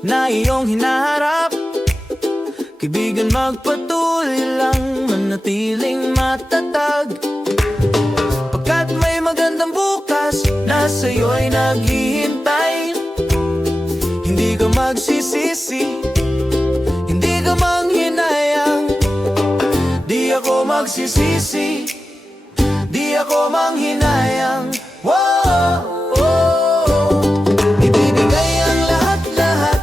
na iyong hinaharap. Kaibigan, magpatuloy lang, manatiling matatag, pagkat may magandang bukas na sa'yo'y naghihintay. Hindi ka magsisisi, hindi ka manghinayang. Di ako magsisisi, di ako manghinayang. Wow! Ibibigay ang lahat-lahat,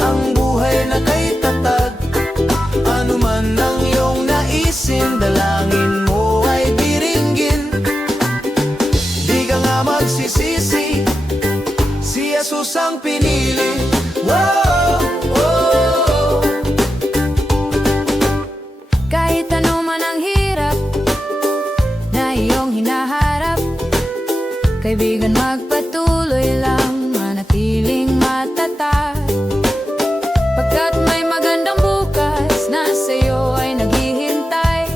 ang buhay na kay tatag. Ano man ang iyong naisin, dalangin mo ay diringgin. Di ka nga magsisisi, si Jesus ang pinili. Wow! Kahit ano man ang hirap na iyong hinaharap, kaibigan, magpatuloy lang, manatiling matatag, pagkat may magandang bukas na sa'yo ay naghihintay.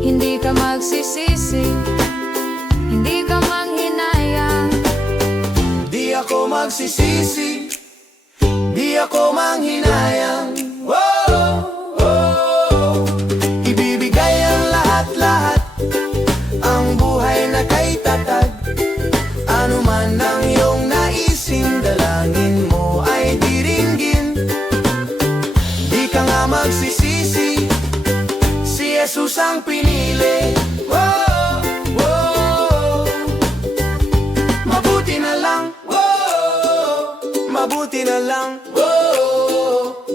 Hindi ka magsisisi, hindi ka manghinayang. Di ako magsisisi, di ako manghinayang. Ibibigay ang lahat-lahat, ang buhay na kay tatag. Ano man ang iyong naisin, dalangin mo ay diringgin. Di ka nga magsisisi, si Jesus ang pinili. Mabuti na lang, mabuti na lang.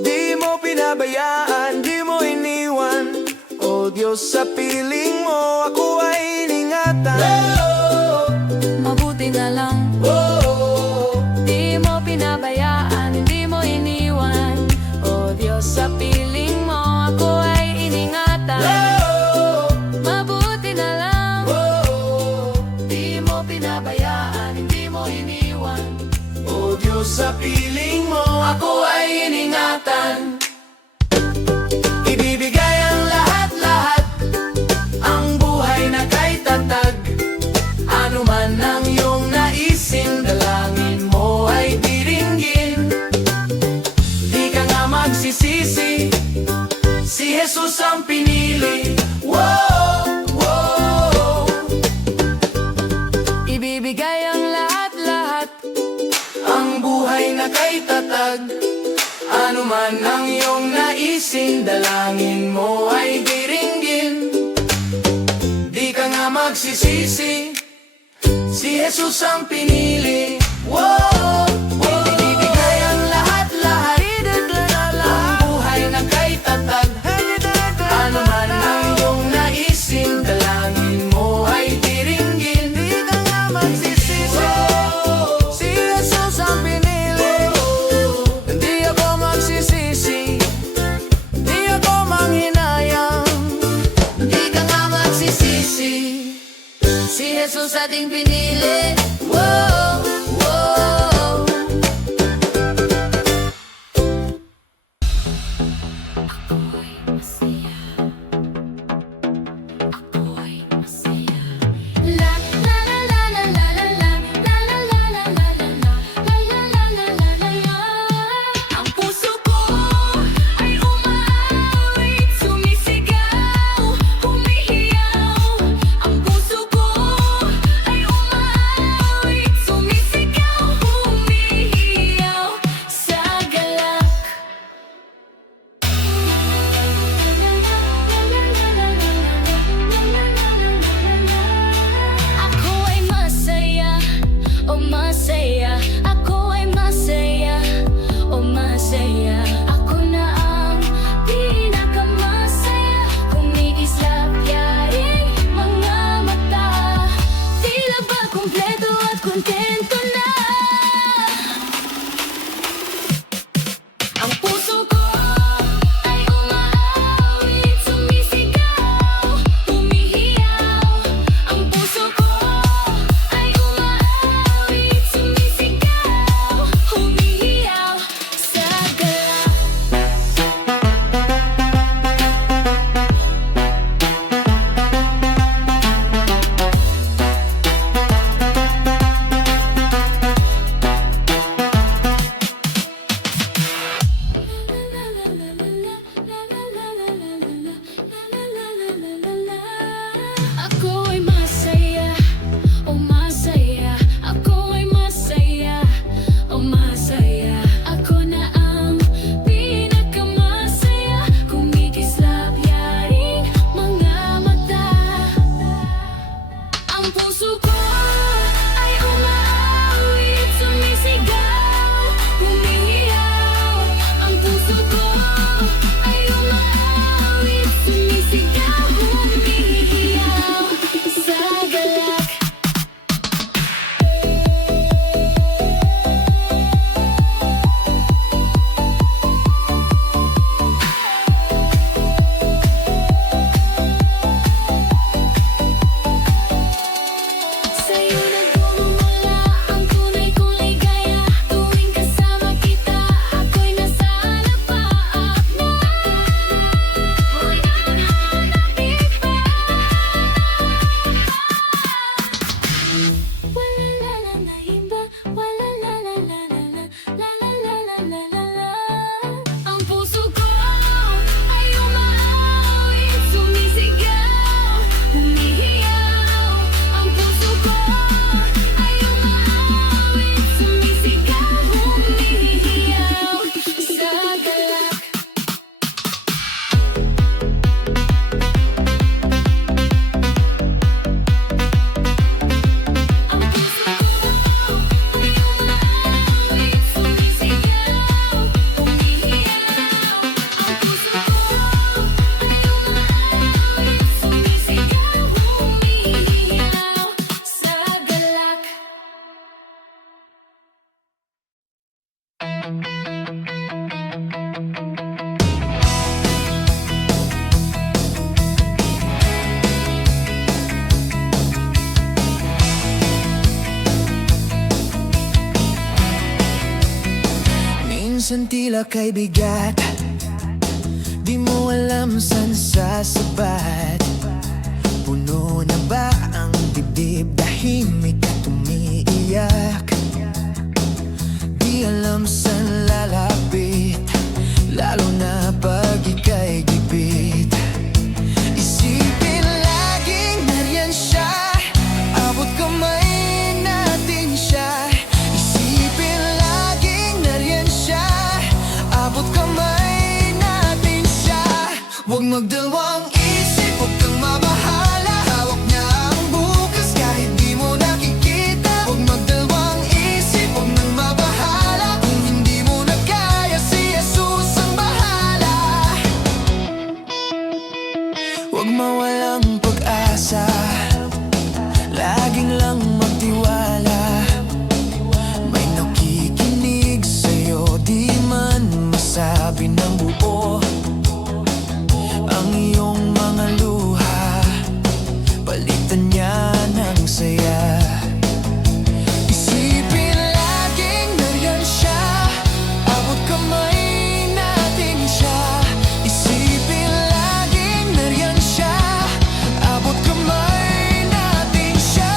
Di mo pinabayaan, di mo iniwan. O Diyos, sa piling mo ako ay iningatan. Mabuti na lang, di mo pinabayaan, hindi mo iniwan. O Diyos, sa piling mo ako ay iningatan. Mabuti na lang, di mo pinabayaan, hindi mo iniwan. O Diyos, sa piling mo ako ay iningatan. Ibibigay ang lahat-lahat, ang buhay na kay tatag. Ano man ang iyong naisin, dalangin mo ay diringgin. Di ka nga magsisisi, si Jesus ang pinili. Ibibigay ang lahat-lahat, Ang buhay na kay tatag. Ano man ang iyong naisin, dalangin mo ay diringgin. Di ka nga magsisisi, si Jesus ang pinili. Ibibigay ang lahat-lahat, ang buhay na kay tatag. Ano man ang iyong naisin, dalangin mo ay diringgin. Di ka nga magsisisi, si Jesus ang pinili. Hindi ako magsisisi, di ako manghinayang. Di ka nga magsisisi, si Jesus ating pinili. Ang puso ko ay umaawit, sumisigaw, humihiyaw. Ang puso ko ay umaawit, Minsan tila kay bigat, di mo alam saan sasabat. Puno na ba ang dibdib, tahimik at umiiyak? Di alam saan lalapit, lalo na pag ika'y gipit. Isipin laging nariyan siya, abot kamay natin siya. Isipin laging nariyan siya, abot kamay natin siya. Huwag magdalawang isip, huwag kang mabahala, hawak niya ang bukas kahit di mo nakikita. Huwag magdalawang isip, huwag nang mabahala, kung hindi mo na kaya, si Jesus ang bahala. Huwag mawalang pag-asa, laging lang magtiwala. May nakikinig sa'yo, di man masabi ng buo ang iyong mga luha, palitan niya ng saya. Isipin laging nariyan siya, abot kamay natin siya. Isipin laging nariyan siya, abot kamay natin siya.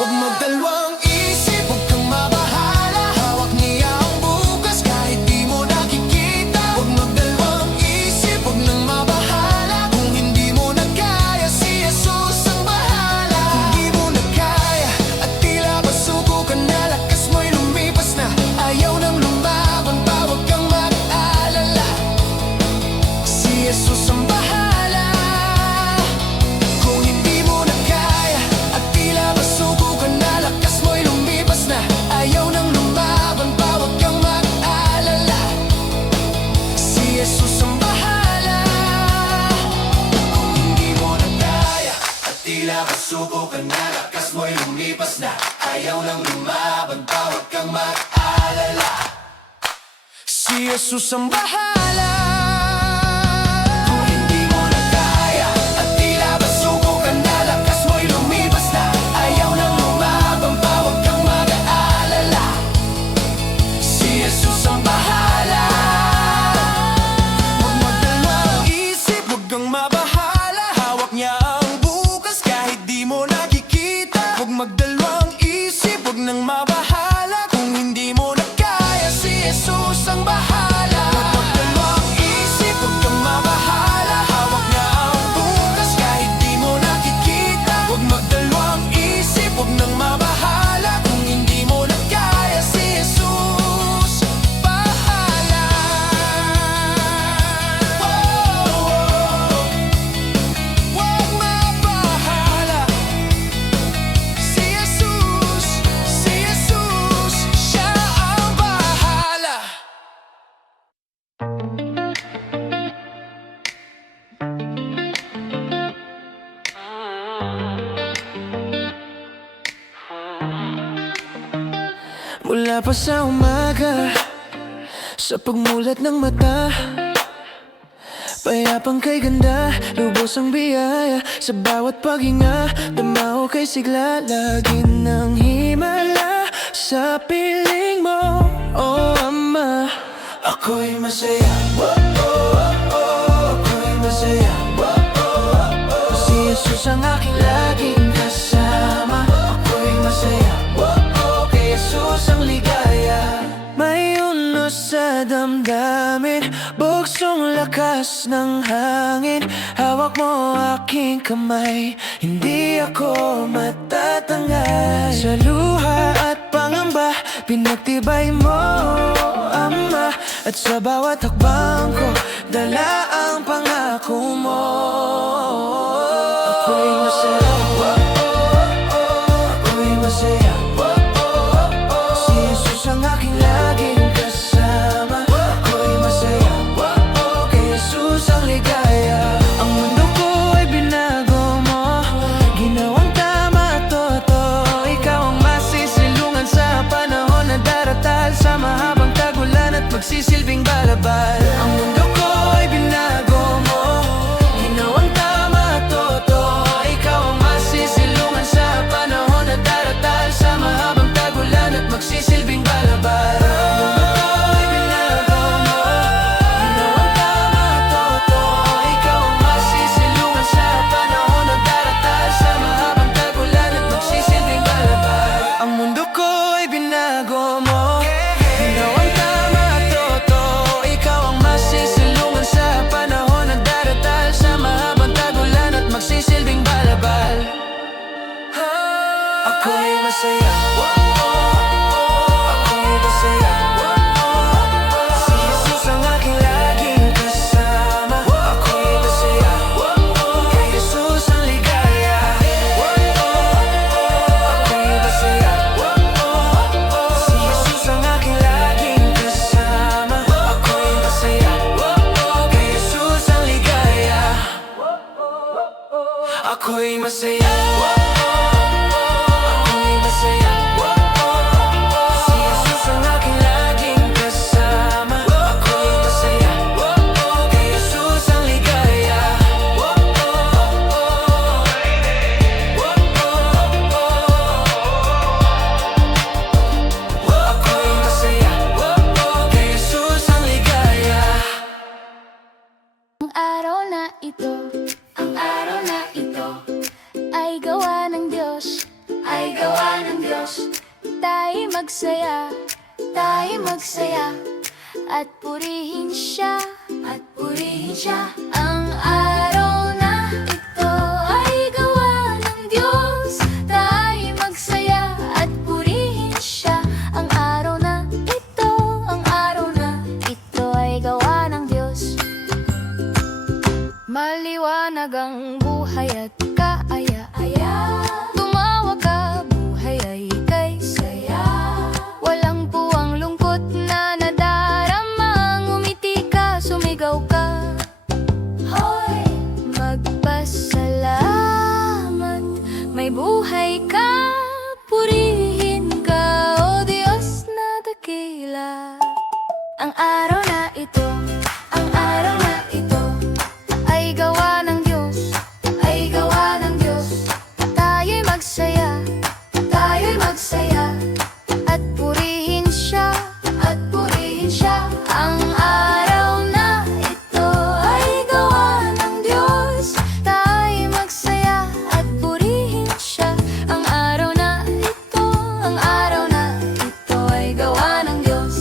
Huwag magdalawang isip, huwag kang mabahala, hawak niya ang bukas kahit di mo nakikita. Huwag magdalawang isip, huwag nang mabahala, kung hindi mo na kaya, si Jesus ang bahala. Kung di mo na kaya at tila basuko ka na, lakas mo'y lumipas na, ayaw nang lumaban pa, huwag kang mag-alala, si Jesus ang bahala. Kung hindi mo na kaya at tila basuko ka na, lakas mo'y lumipas na, ayaw nang lumaban pa, huwag kang mag-alala, si Jesus ang bahala. Kung hindi mo na kaya at tila basuko ka na, lakas mo'y lumipas na, ayaw nang lumaban pa, huwag kang mag-alala, si Jesus ang bahala. Kung hindi mo na kaya at tila basuko ka na, lakas mo'y lumipas na, ayaw nang lumaban pa, huwag kang mag-aalala, si Jesus ang bahala. Huwag magdalawang isip, huwag kang mabahala, hawak niya ang bukas kahit di mo nakikita. Huwag magdalawang isip, huwag nang mabahala, kung hindi mo na kaya, si Jesus ang bahala. Huwag magdalawang isip, huwag kang mabahala, hawak niya ang bukas kahit di mo nakikita. Huwag magdalawang isip, huwag nang mabahala, kung hindi mo na kaya, si Jesus bahala. Huwag mabahala, si Jesus, siya ang bahala. Mula pa sa umaga, sa pagmulat ng mata, payapang kay ganda, lubos ang biyaya sa bawat paghinga. Damaho kay sigla, lagi nang himala sa piling mo, oh Ama. Ako'y masaya, oh, oh, oh, ako'y masaya, oh, oh, oh. Si Jesus ang aking laging kasama. Ako'y masaya, oh, oh, kay Jesus ang ligaya. May unos sa damdamin, buksong lakas ng hangin. Hawak mo aking kamay, hindi ako matatangay. Sa luha at pangamba, pinagtibay mo, Ama. At sa bawat hakbang ko, dala ang pangako mo. Ako'y masaya, oh, oh, oh, ako'y masaya, oh, oh, oh. Si Jesus ang aking laging kasama. Ako'y masaya, oh, oh, kay Jesus ang ligaya. Ang mundo ko ay binago mo, ginawang tama at totoo. Ikaw ang masisilungan sa panahon na daratal, sa mahabang tagulan at magsisilbing balabal. Ang mundo ko'y binago mo, ginawang tama at totoo. Ikaw ang masisilungan sa panahon na daratal, sa mahabang tagulan at magsisilbing balabal. Ako'y masaya, ako'y masaya. Si Jesus ang aking laging kasama. Ako'y masaya, kay Jesus ang ligaya. Ako'y masaya, si Jesus ang aking laging kasama. Ako'y masaya, kay Jesus ang ligaya. Ako'y masaya. Ang araw na ito ay gawa ng Diyos, ay gawa ng Diyos. Tayo magsaya at purihin siya, at purihin siya. Ang araw na ito ay gawa ng Diyos, tayo magsaya at purihin siya. Ang araw na ito, ang araw na ito ay gawa ng Diyos. Maliwanag ang buhay at kaaya-aya. Tumawa ka, buhay ay kay saya. Walang puwang lungkot na nadarama. Ngumiti ka, sumigaw ka. Hoy! Magpasalamat, may buhay ka. Purihin ka, o Diyos na dakila. Ang araw na ito, ang araw na ito ay gawa ng Diyos, ay gawa ng Diyos. Tayo'y magsaya at purihin siya, at purihin siya. Ang araw na ito ay gawa ng Diyos, tayo'y magsaya at purihin siya. Ang araw na ito, ang araw na ito ay gawa ng Diyos.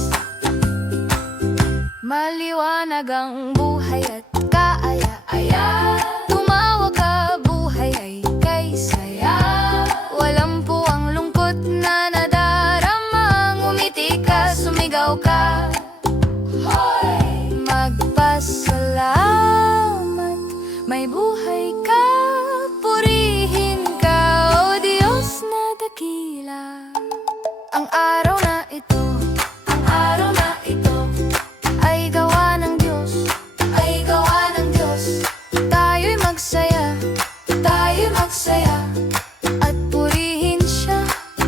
Maliwanag ang buhay at kaaya-aya. Tumawa ka, buhay ay kay saya. Walang puwang lungkot na nadarama. Ngumiti ka, sumigaw ka. Hoy! Magpasalamat, may buhay ka. Purihin ka, o Diyos na dakila. Ang araw na ito, ang araw na ito ay gawa ng Diyos, ay gawa ng Diyos. Tayo'y magsaya at purihin siya,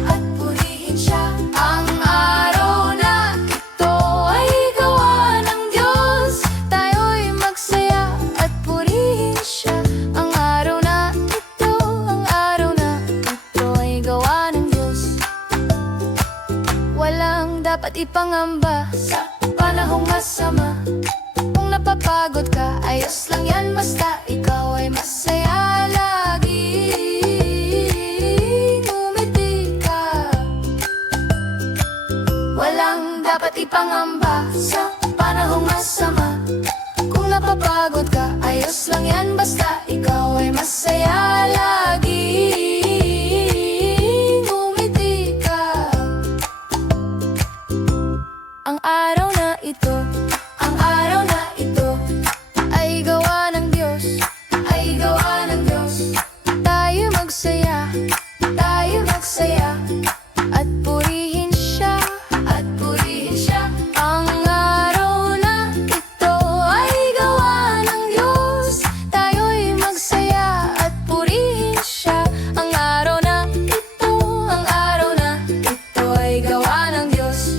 at purihin siya. Ang araw na ito ay gawa ng Diyos, tayo'y magsaya at purihin siya. Ang araw na ito, ang araw na ito ay gawa ng Diyos. Walang dapat ipangamba sa panahong masama. Kung napapagod ka, ayos lang yan, basta ikaw ay masaya lagi. Ngumiti ka. Walang dapat ipangamba sa panahong masama. Kung napapagod ka, ayos lang yan, basta ikaw ay masaya lagi. Ngumiti ka. Ang araw na ito, ang araw na ito ay gawa ng Diyos, ay gawa ng Diyos. Tayo magsaya at purihin siya, at purihin siya. Ang araw na ito ay gawa ng Diyos, tayo'y magsaya at purihin siya. Ang araw na ito, ang araw na ito ay gawa ng Diyos.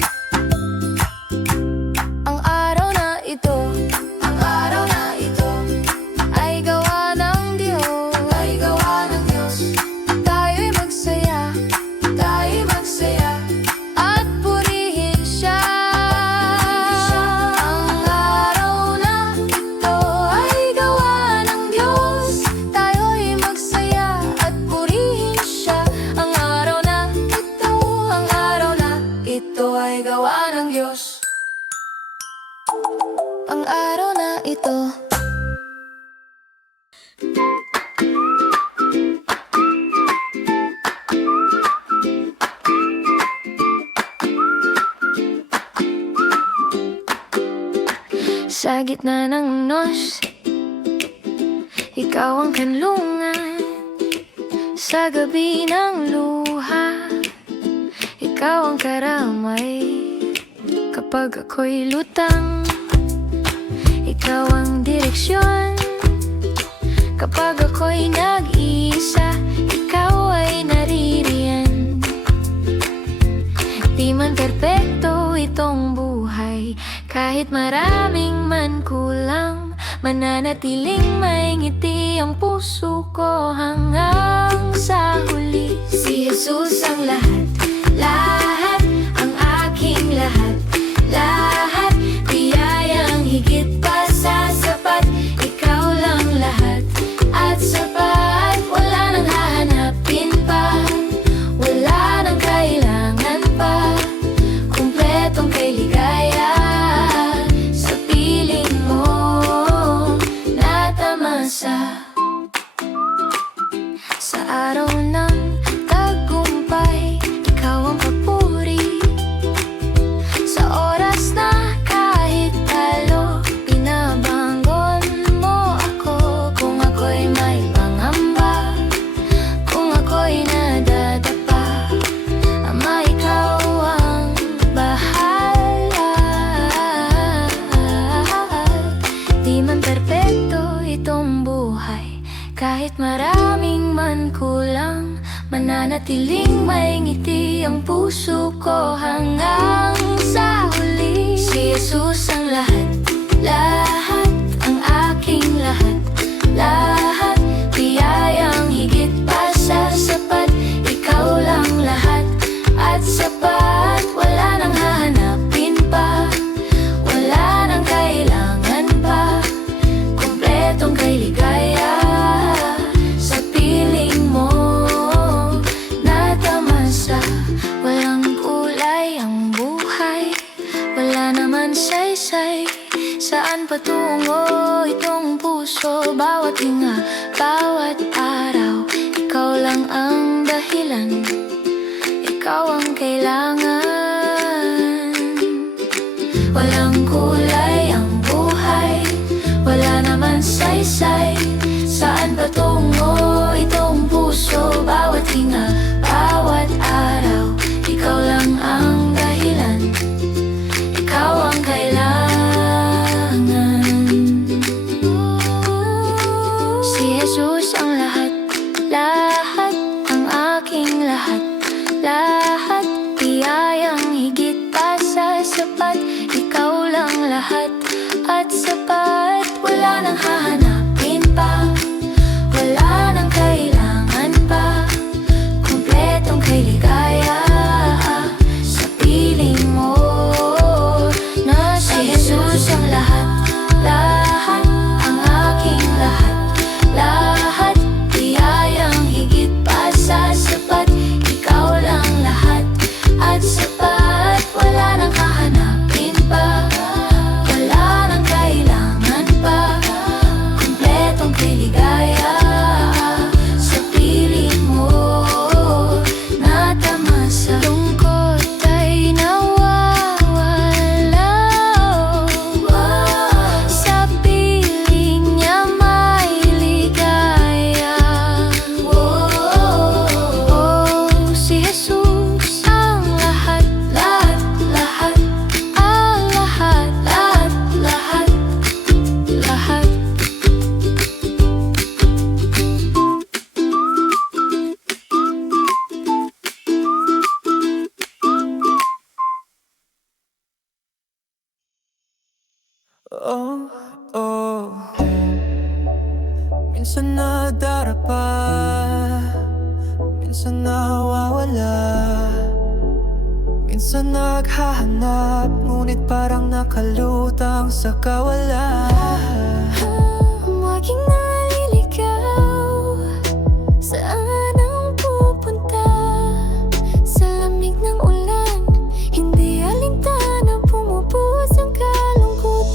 ang araw na ito. Sa gitna ng nos, ikaw ang kanlungan. Sa gabi ng luha, ikaw ang karamay. Kapag ako'y lutang, ikaw ang direksyon. Kapag ako'y nag-iisa, ikaw ay naririyan. Di man perpekto itong buhay, kahit maraming man kulang, mananatiling may ngiti ang puso ko hanggang sa huli. Si Jesus ang lahat, lahat, ang aking lahat, lahat, biyayang higit pa sa sapat. Ikaw lang lahat at sapat, wala nang hahanapin pa, wala nang kailangan pa, kumpletong kay ligaya. Sa piling mo natamasa, sa araw ng tagumpay, ikaw ang papuri. Sa oras na kahit talo, binabangon mo ako. Kung ako'y may pangamba, kung ako'y nadadapa, Ama, ikaw ang bahala. Di man perpekto itong buhay, kahit maraming man kulang, mananatiling may ngiti ang puso ko hanggang sa huli. Si Jesus ang lahat, lahat, ang aking lahat, lahat, biyayang higit pa sa sapat. Ikaw lang lahat at sapat, wala nang hahanapin pa, wala nang kailangan pa, kumpletong kay ligaya. Sa piling mo natamasa, walang kulay ang buhay, wala naman saysay. Saan patungo itong puso? Bawat hinga, bawat araw, ikaw lang ang dahilan, ikaw ang kailangan. Walang kulay ang buhay, wala naman saysay. Saan patungo itong puso? Bawat hinga, bawat araw, ikaw lang ang dahilan, ikaw ang kailangan. Si Jesus ang lahat, lahat, ang aking lahat, lahat, biyayang higit pa sa sapat. Ikaw lang lahat at sapat, wala nang hahanapin pa, wala nang kailangan pa, kumpletong kay ligaya. Sa piling mo nasa si Jesus ang lahat, lahat, ang aking lahat, lahat, biyayang higit pa sa sapat. Ikaw lang lahat at sapat, wala nang hahanapin pa, wala nang kailangan pa, kumpletong kay ligaya. Sa piling mo natamasa, lungkot ay nawawala. Sa piling niya may ligaya. Si Jesus ang lahat, lahat, lahat, ang lahat, lahat, lahat, lahat. Oh, oh, minsan nadarapa, minsan nawawala, minsan naghahanap, ngunit parang nakalutang sa kawalan. Laging naliligaw, saan ang pupunta? Sa lamig ng ulan, hindi alintana, pumupuos ang kalungkutan.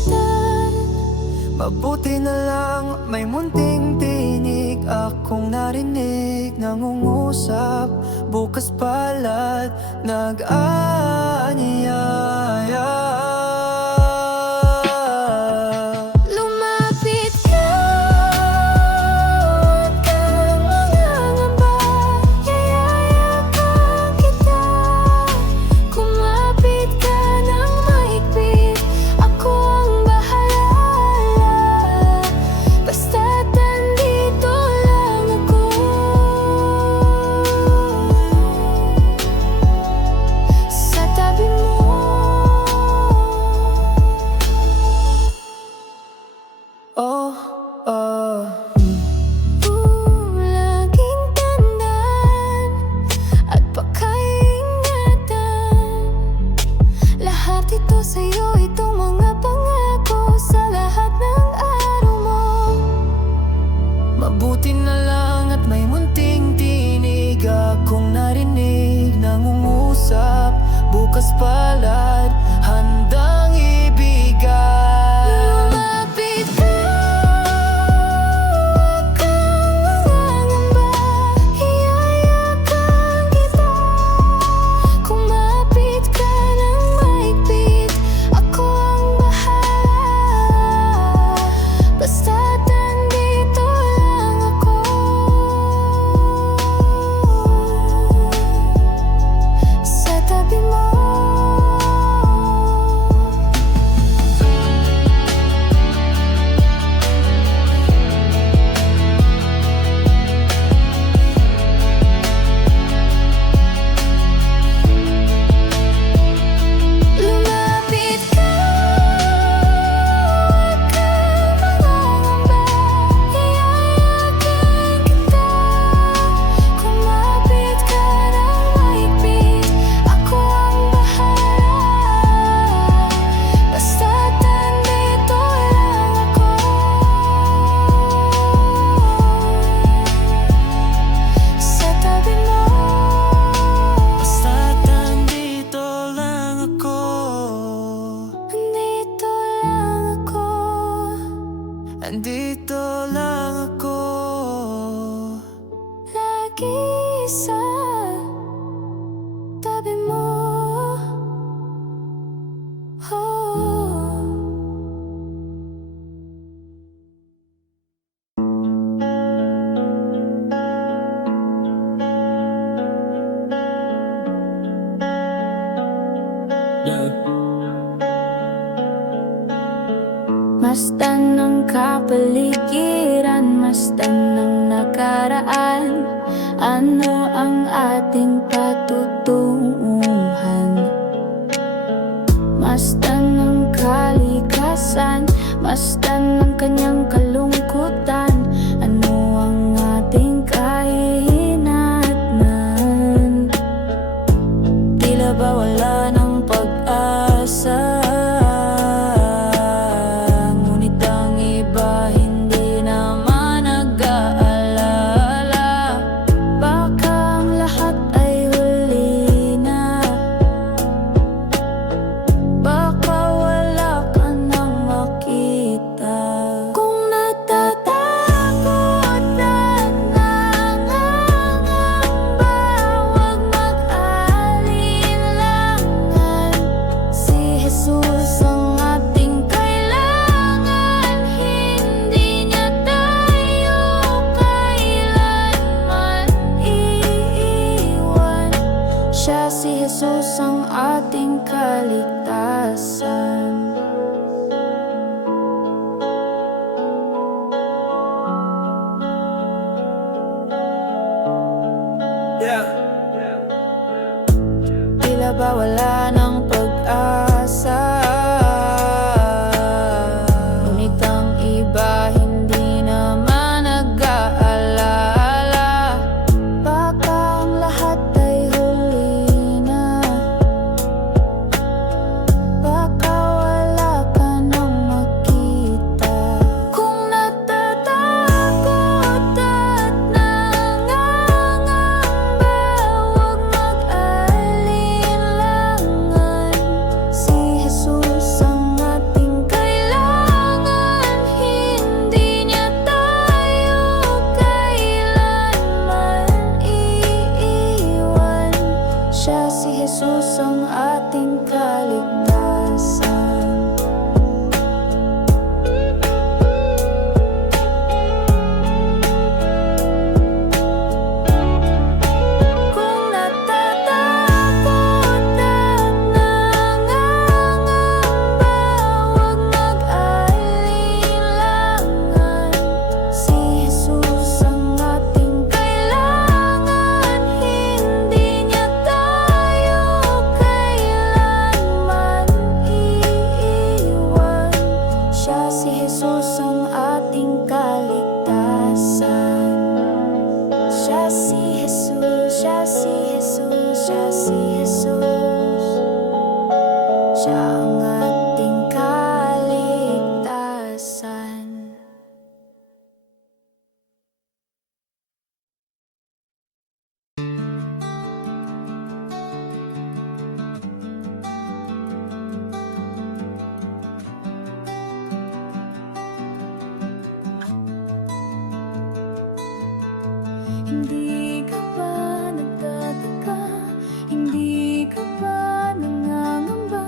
Mabuti na lang may munting tinig akong narinig, nangungusap, bukas pala't nag-aanyaya. Lumapit ka, huwag kang mangangamba, yayakap kita. Kumapit ka ng mahigpit, ako ang bahala. Basta't nandito lang ako, sa tabi mo. Oh, Laging tandaan at pakaingatan, lahat ito sa'yo, itong mga pangako sa lahat ng araw mo. mabuti na lang at may munting tinig akong narinig, nangungusap, bukas pala't handang ibigay. Lumapit ka, huwag kang mangangamba, iyayakap kita. Kumapit ka ng mahigpit, ako ang bahala. Basta't nandito lang ako, sa tabi mo. Lumapit ka, huwag kang mangangamba, iyayakap kita. Kumapit ka ng mahigpit, ako ang bahala. Basta't nandito lang ako, sa tabi mo. Basta't nandito lang ako. Nandito lang ako, Andito lang ako. lagi sa tabi mo. Oh. Masdan ng kapaligiran, masdan ng nakaraan, ano ang ating patutunguhan? Masdan ng kalikasan, masdan ng kanyang kalungkutan, ano ang ating kahihinatnan? Tila ba wala ng pag-asa? Ngunit ang iba hindi naman nag-aalala. Baka ang lahat ay huli na, baka wala ka nang makita. Kung natatakot at nangangamba, huwag mag-alinlangan. Si Jesus ang ating kailangan, hindi niya tayo kailanman iiwan. Siya si Jesus ang ating kaligtasan. Tila ba wala ng pag-asa? Ngunit ang iba hindi naman nag-aalala. Baka ang lahat ay huli na, baka wala ka nang makita. Kung natatakot at nangangamba, huwag mag-alinlangan. Hindi ka ba nagtataka? Hindi ka ba nangangamba?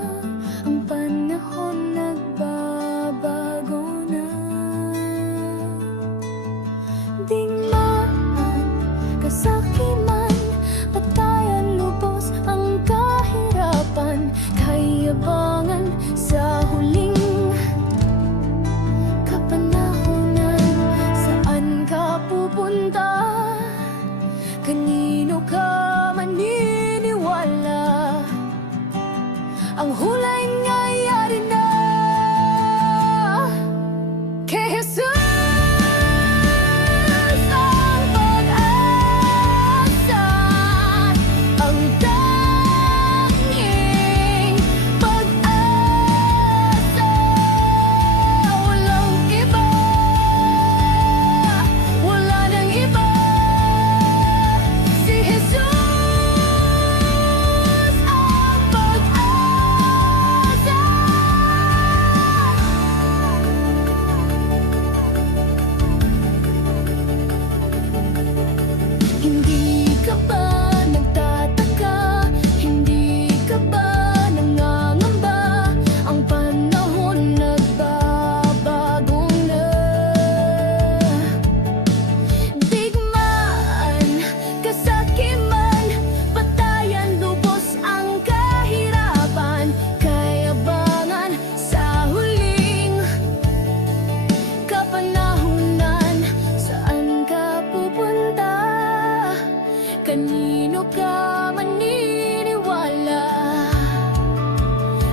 Ang panahon nagbabago na. Digmaan, kasakiman, patayan, lubos ang kahirapan, kayabangan sa huling kapanahonan. Saan ka pupunta? Kanino ka maniniwala? Ang hulay nangyayari na kay Jesus ang pag-asa, ang tanging pag-asa. Walang iba, wala nang iba. Si Jesus ang pag-asa. Hindi ka ba nagtataka? Hindi ka ba nangangamba? Ang panahon nagbabago na. Digmaan, kasakiman, patayan, lubos ang kahirapan, kayabangan sa huling kapanahunan. Saan ka pupunta? Kanino ka maniniwala?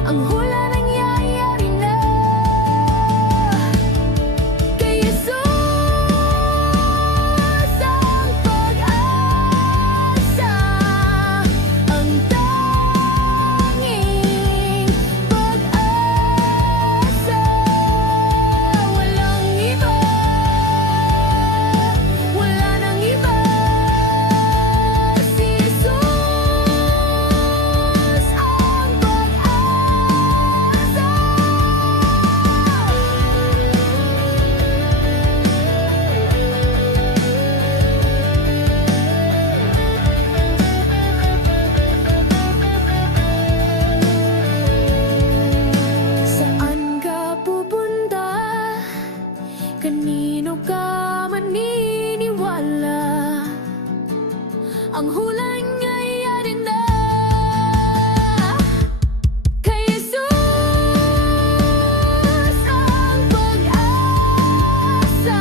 Ang hula nangyayari na kay Jesus ang pag-asa, ang tanging pag-asa. Walang iba, wala nang iba. Si Jesus ang pag-asa. Saan ka pupunta? Kanino ka maniniwala? Ang hulay nangyayari na kay Jesus ang pag-asa,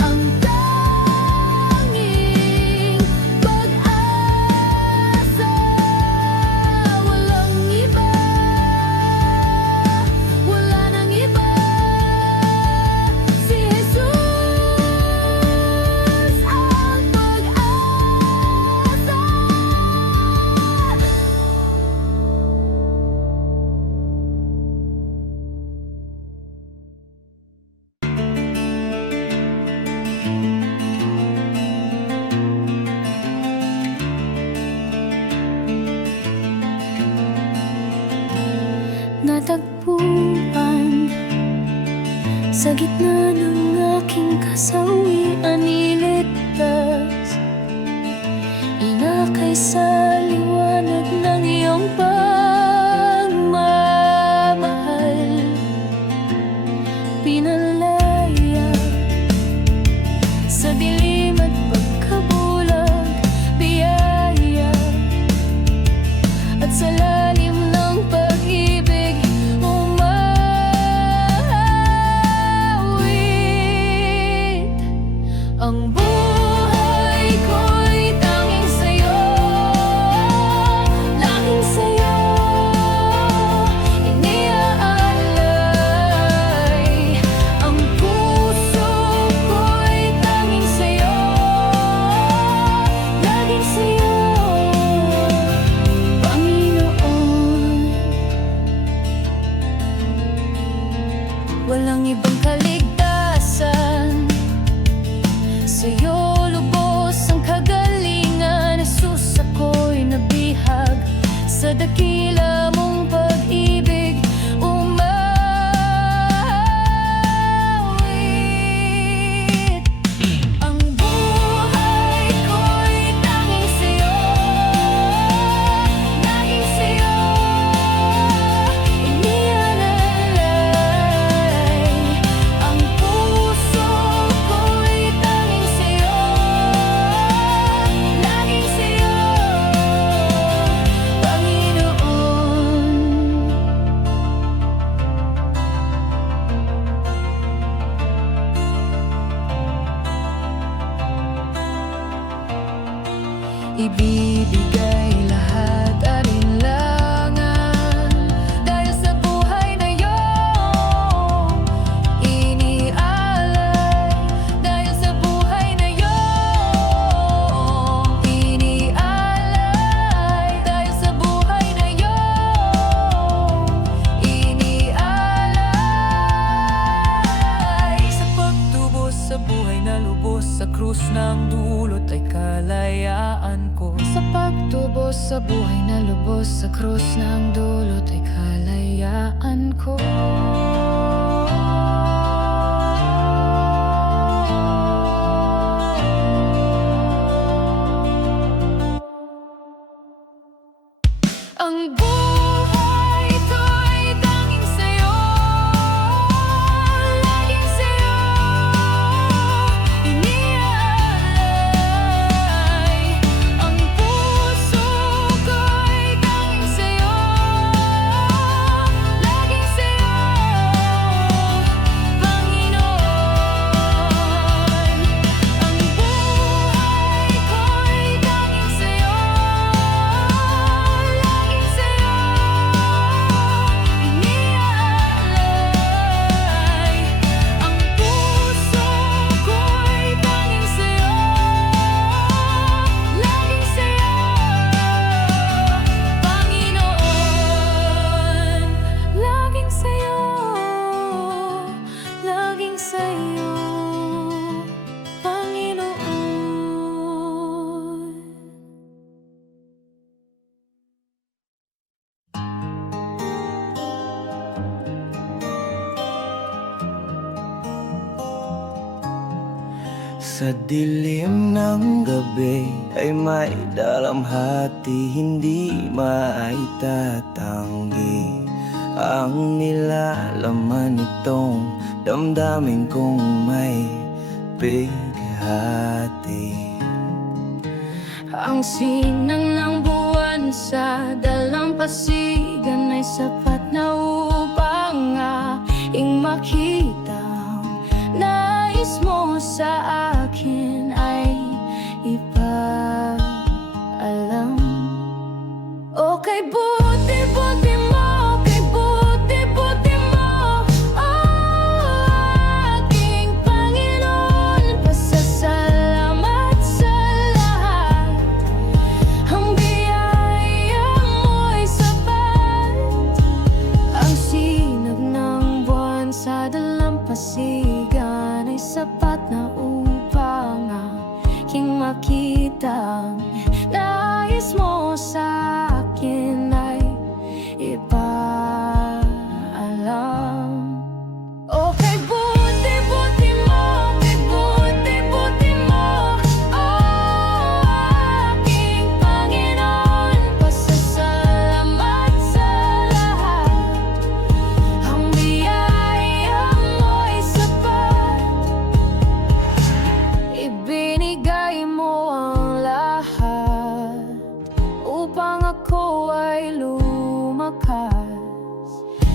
ang tanging pag-asa. Walang iba, wala nang iba. Si Jesus ang pag-asa. Natagpuan sa gitna ng aking kasawian, iligtas, inakay sa liwanag ng iyong pagmamahal. Pinalaya sa dilim at pagkabulag, biyaya at sa lalim ng pag-ibig umawit. Ang buhay ko'y tanging sa'yo, laging sa'yo iniaalay. Ang puso ko'y tanging sa'yo, laging sa'yo, Panginoon. Walang ibang kaligtasan, sa'yo lubos ang kagalingan. Jesus, ako'y nabihag sa dakila mong pag-ibig umawit. Ang buhay ibibigay lahat alinlangan. Dahil sa buhay na iyong inialay, dahil sa buhay na iyong inialay, dahil sa buhay na iyong inialay. Sa pagtubos sa buhay na lubos, sa krus ng dulot ay kalayaan ko. Sa pagtubos sa buhay na lubos, sa krus ng dulot ay kalayaan ko. Ang buhay ko'y tanging sa'yo, laging sa'yo iniaalay. Ang puso ko'y tanging sa'yo, laging sa'yo, Panginoon. Ang buhay ko'y tanging sa'yo, laging sa'yo iniaalay. Ang puso ko'y tanging sa'yo, laging sa'yo, Panginoon. Laging sa'yo, laging sa'yo, Panginoon. Sa dilim ng gabi ay may dalamhati, hindi maitatanggi ang nilalaman nitong damdamin kong may bighati. Ang sinang ng buwan sa dalampasigan ay sapat na upang aking makita. Nais mo sa akin ay ipaalam. O kay buti-buti mo, kay buti-buti mo, aking Panginoon. Pasasalamat sa lahat, ang biyaya mo'y sapat. Ang sinag ng buwan sa dalampasigan ay sapat na upang aking makita. Nais mo sa akin ay ipaalam. O kay buti-buti mo, kay buti-buti mo, aking Panginoon. Pasasalamat sa lahat, ang biyaya mo'y sapat. Ibinigay mo ang lahat upang ako ay lumakas.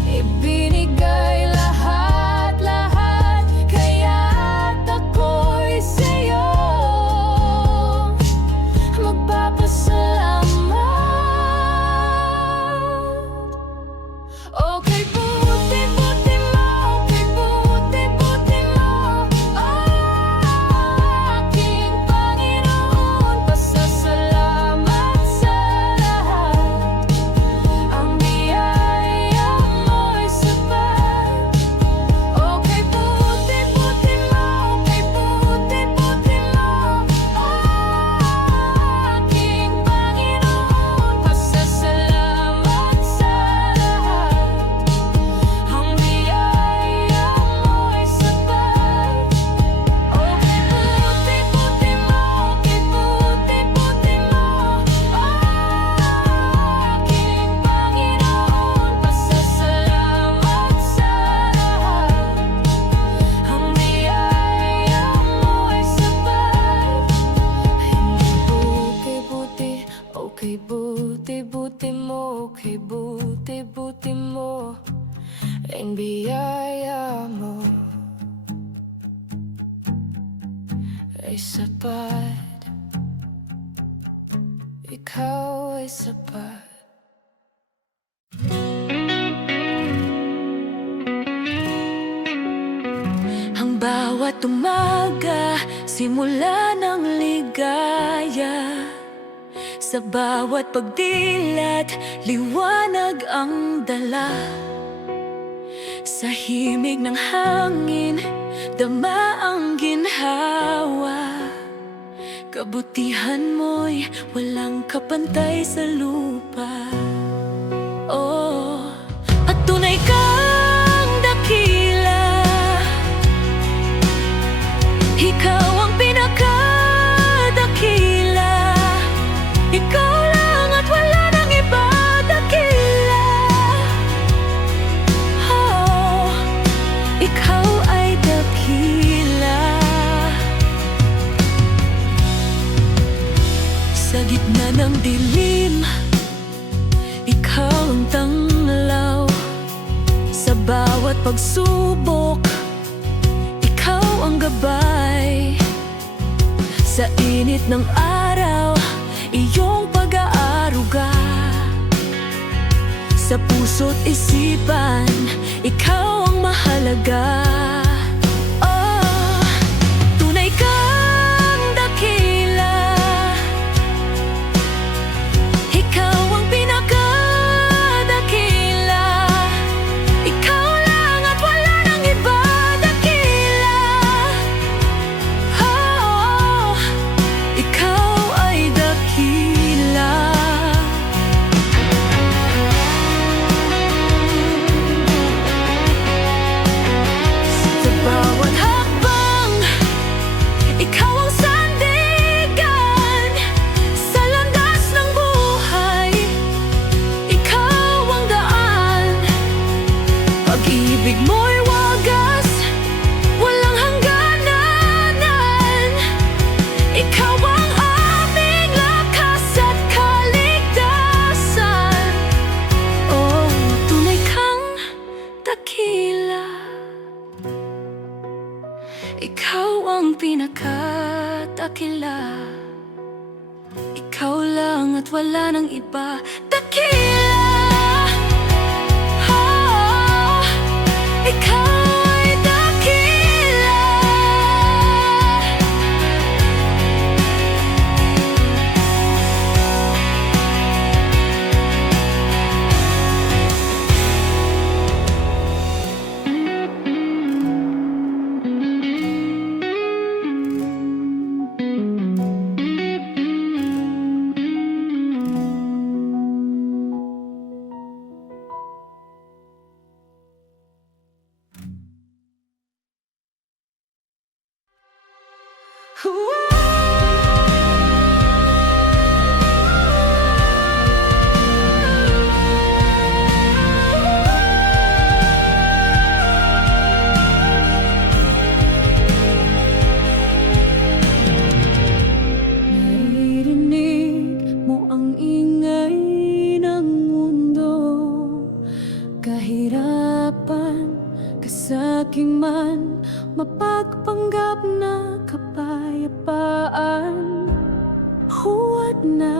Ibinigay lahat-lahat, kaya't ako'y sa'yo magpapasalamat. O kay buti-buti mo, kay buti-buti mo, aking Panginoon. Pasasalamat sa lahat, ang biyaya mo'y sapat. O kay buti-buti mo, kay buti-buti mo, aking Panginoon. Pasasalamat sa lahat, ang biyaya mo'y sapat. O kay buti-buti mo, kay buti-buti mo, aking Panginoon. Pasasalamat sa lahat, ang biyaya mo'y sapat. Hindi buti-buti, o kay buti-buti mo, kay buti-buti mo, ang biyaya mo ay sapat. ikaw ay sapat. Ang bawat umaga, simula ng ligaya. Sa bawat pagdilat, liwanag ang dala. Sa himig ng hangin, dama ang ginhawa. Kabutihan mo'y walang kapantay sa lupa. Oh, at tunay kang dakila. Ikaw ang pinakadakila. Ikaw lang at wala nang iba, dakila. Oh, ikaw ay dakila. Sa gitna ng dilim, ikaw ang tanglaw. Sa bawat pagsubok, ikaw ang gabay. Sa init ng araw, iyong pag-aaruga. Sa puso't isipan, ikaw ang mahalaga. Oh, tunay kang dakila. Ikaw ang pinakadakila. Ikaw lang at wala nang iba, dakila. Oh, ikaw ay dakila. Sa bawat hakbang, ikaw ang sandigan. Sa landas ng buhay, ikaw ang daan. Pag-ibig mo'y wagas, walang hangganan. Ikaw ang aming lakas at kaligtasan. Oh, tunay kang dakila. Ikaw ang pinakatakila. Ikaw lang at wala nang iba, dakila. Oh, ikaw ay dakila. Naririnig mo ang ingay ng mundo. Kahirapan, kasaking man, mapagpanggap na kapayapaan. Huwad na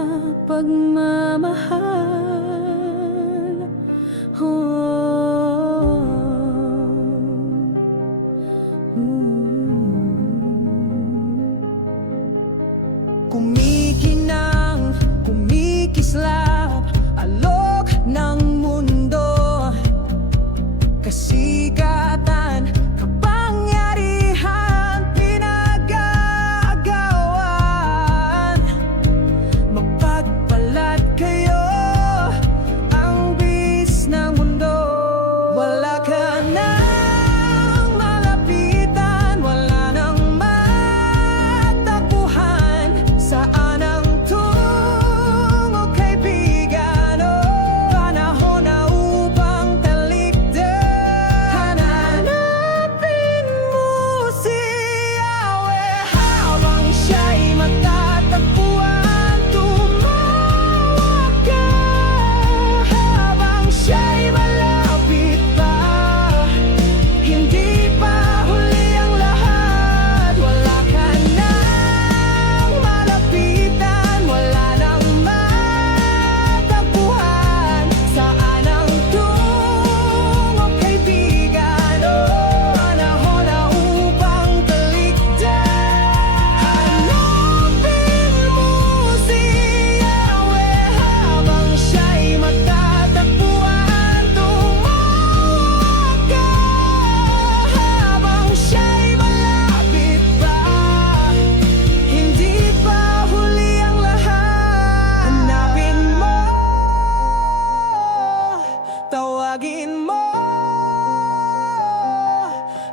pagmamahal. Oh, Kumikinang, kumikislap, alok ng mundo. Kasikatan, kapangyarihan, pinag-aagawan. Mapagpalat kayo, ang bis ng mundo.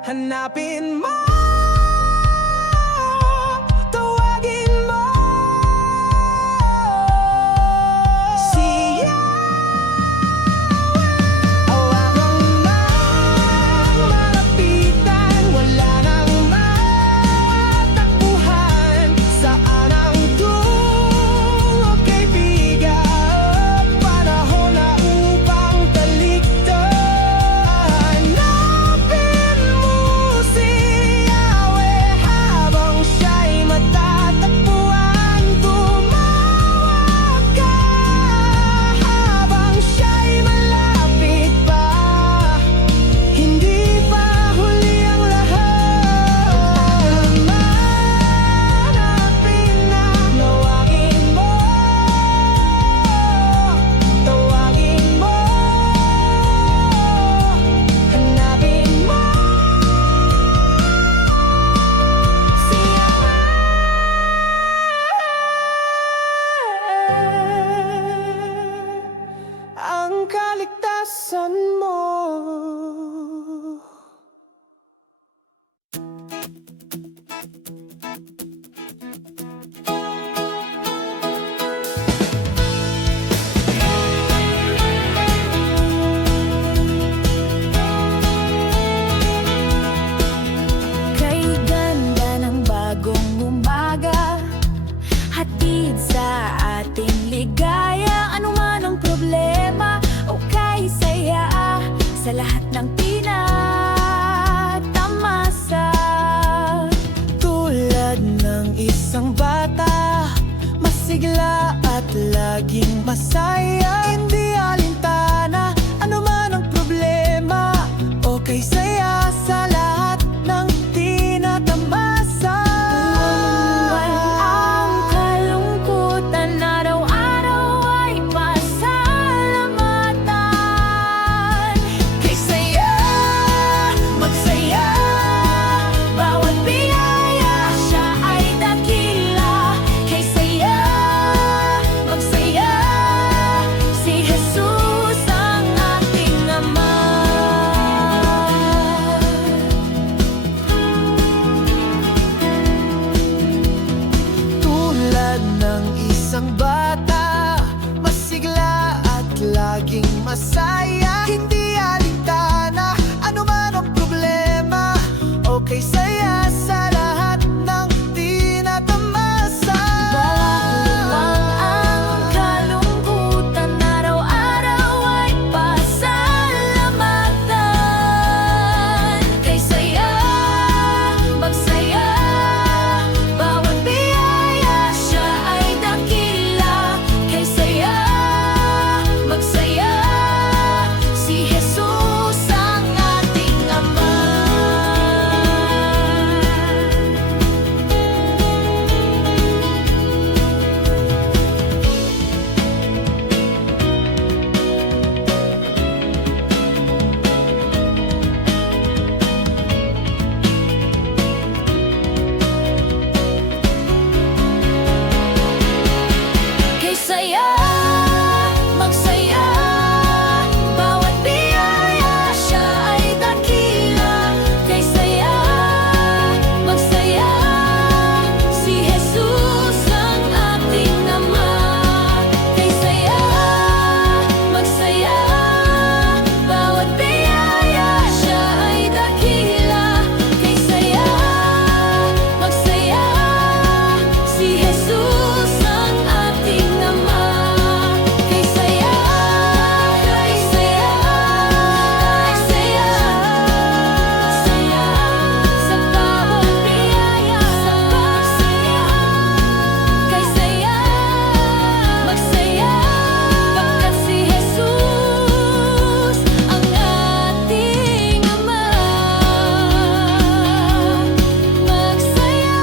Hanapin mo, tawagin mo siya. Hawakan lang, malapitan, wala nang matakbuhan. Saan ang tungo, kaibigan? Panahon na upang talikdan. Hanapin mo si Yahweh habang siya'y matatagpuan. Tumawag ka habang siya'y malapit pa. Hindi pa huli ang lahat. Hanapin na, nawagin mo, tawagin mo. Hanapin mo si Yahweh, ang kaligtasan mo. Kay ganda ng bagong umaga, hatid sa ating ligaya. Ano man ang problema o kay saya, sa lahat ng tinatamasa. Tulad ng isang bata, masigla at laging masaya. Hindi alintana, ano man ang problema, okay saya sa lahat ng tinatamasa. Ang kalungkutan araw-araw ay pasalamatan. Kay saya, magsaya, Bawat biyaya siya ay dakila. Kay saya, magsaya, si Jesus ang ating Ama. tulad ng isang bata, masigla at laging masaya. Hindi alintana, ano man ang problema, okay saya sa lahat ng tinatamasa. Bawat ang kalungkutan araw-araw ay pasalamatan. Kay saya, magsaya, bawat biyaya siya ay dakila. Kay saya, magsaya, si Jesus ang ating Ama. Kay saya, magsaya, bawat biyaya siya ay dakila. Kay saya, magsaya, si Jesus ang ating Ama. Kay saya, magsaya, bawat biyaya siya ay dakila. Kay saya, magsaya, si Jesus ang ating Ama. Kay saya, saya, saya, sa bawat biyaya, sa pagsaya. Kay saya, magsaya, pagkat si Jesus ang ating Ama. Magsaya.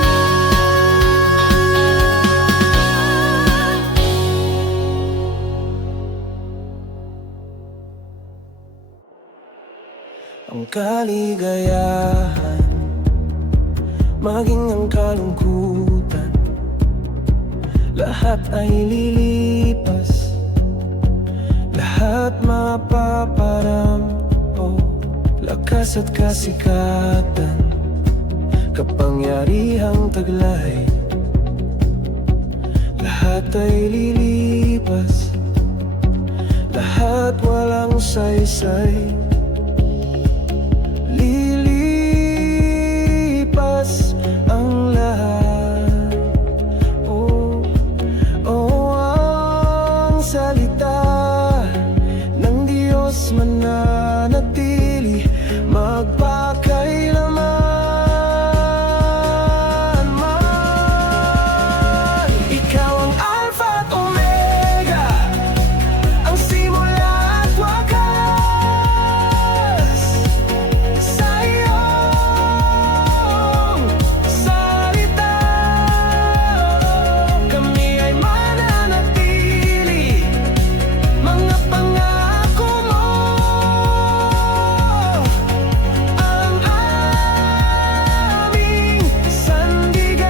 Ang kaligayahan, maging ang kalungkutan, lahat ay lilipas, lahat mapaparam, oh, lakas at kasikatan, kapangyarihang taglay. Lahat ay lilipas, lahat walang saysay. Lilipas ang lahat. Oh, oh, ang salita ng Diyos mananatili magpakailanman man. Ikaw ang Alpha at Omega, ang simula at wakas. Sa iyong salita, kami ay mananatili, mga pangako mo ang aming sandigan.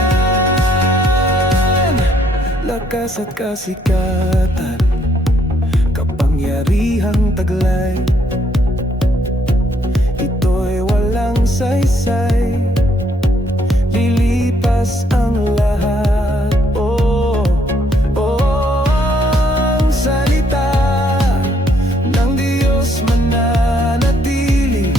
Lakas at kasikatan, kapangyarihang taglay. Ito'y walang saysay, lilipas ang lahat. Oh, oh, ang salita ng Diyos mananatili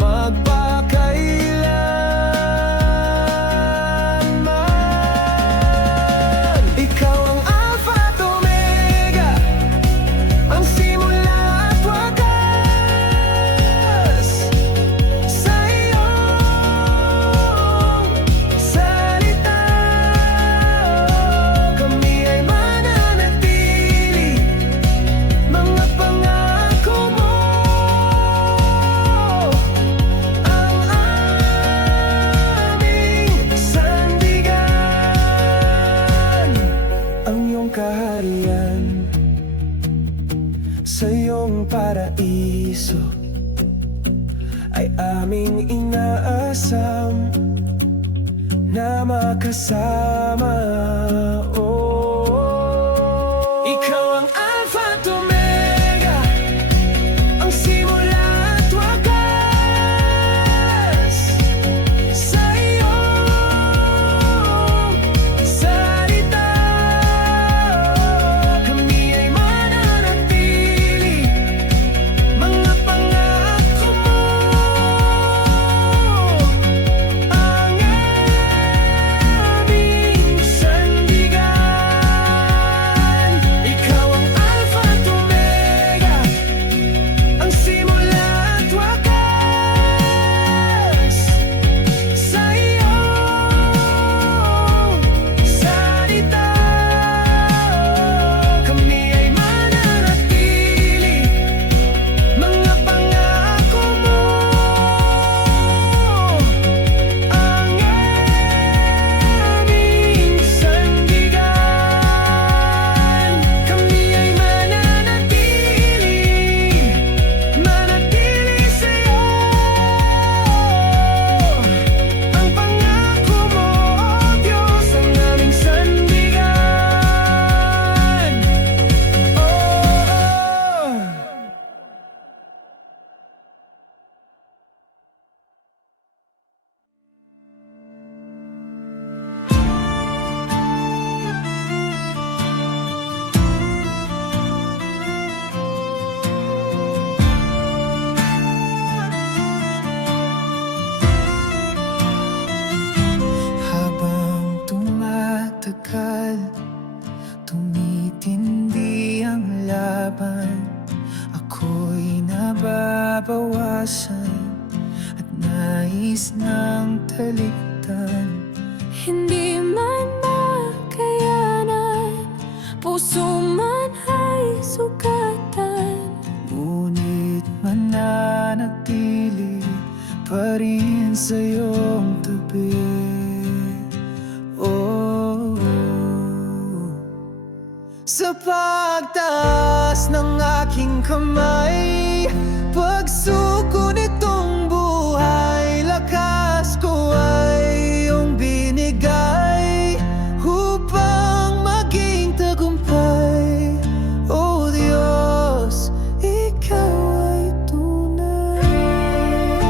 magpakailanman. Ikaw ang Alpha at Omega, ang simula at wakas. Sa iyong salita, kami ay mananatili, mga pangako mo ang aming sandigan. Ang iyong kaharian sa iyong paraiso ay aming inaasam na makasama. Oh, ikaw ang Alpha at Omega, ang simula at wakas. Sa iyong salita, kami ay mananatili, mga pangako mo ang aming sandigan. Ikaw ang Alpha at Omega, ang simula at wakas. Sa iyong salita, kami ay mananatili, mga pangako mo ang aming sandigan. Kami ay mananatili sa iyo. Ang pangako mo, O Diyos, ang aming sandigan. Oh, habang tumatagal, tumitindi ang laban. Ako'y nababawasan at nais ng talikdan. Hindi man makayanan, puso man ay sugatan. Ngunit mananatili pa rin sa iyong tabi. Oh, sa pagtaas ng aking kamay, pagsuko nitong buhay, lakas ko ay iyong binigay upang maging tagumpay. Oh Diyos, ikaw ay tunay.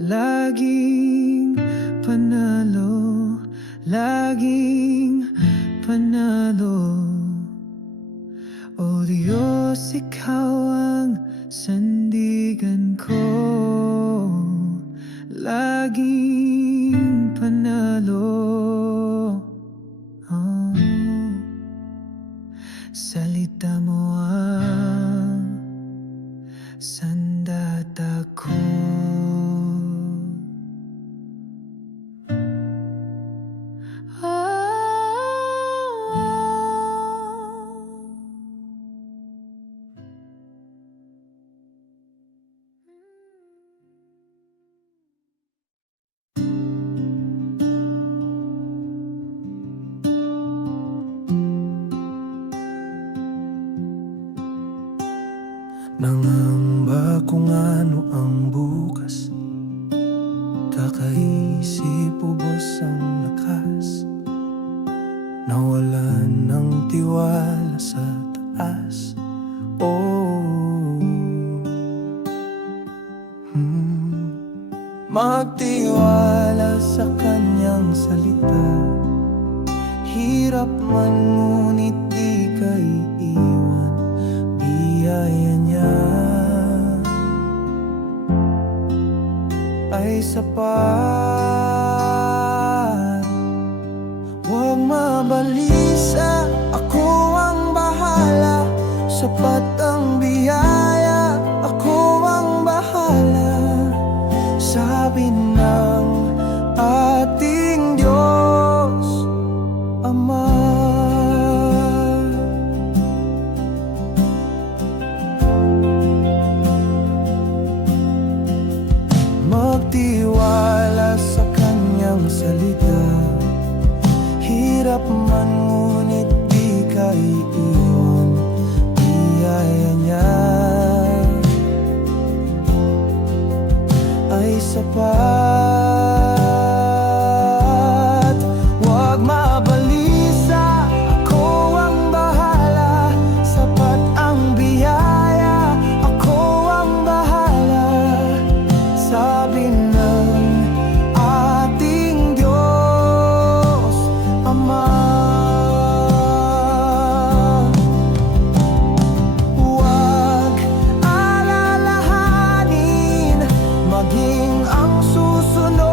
laging panalo, laging panalo. O Diyos, Ikaw ang sandigan ko, laging panalo. Oh, salita mo ang sandata ko. Nangamba kung ano ang bukas, kakaisip ubos ang lakas, nawalan ng tiwala sa taas. Oh, magtiwala sa kanyang salita, hirap man ngunit di ka iiwan, biyaya niya ay sapat. Huwag mabalisa, ako ang bahala, sapat ang biyaya, ako ang bahala. Sabi ng ating Diyos Ama. Magtiwala sa kanyang salita, hirap man ngunit di ka iiwan, biyaya niya ay sapat. Huwag mabalisa, ako ang bahala, sapat ang biyaya, ako ang bahala. Sabi ng ating Diyos Ama. Huwag alalahanin, maging ang susunod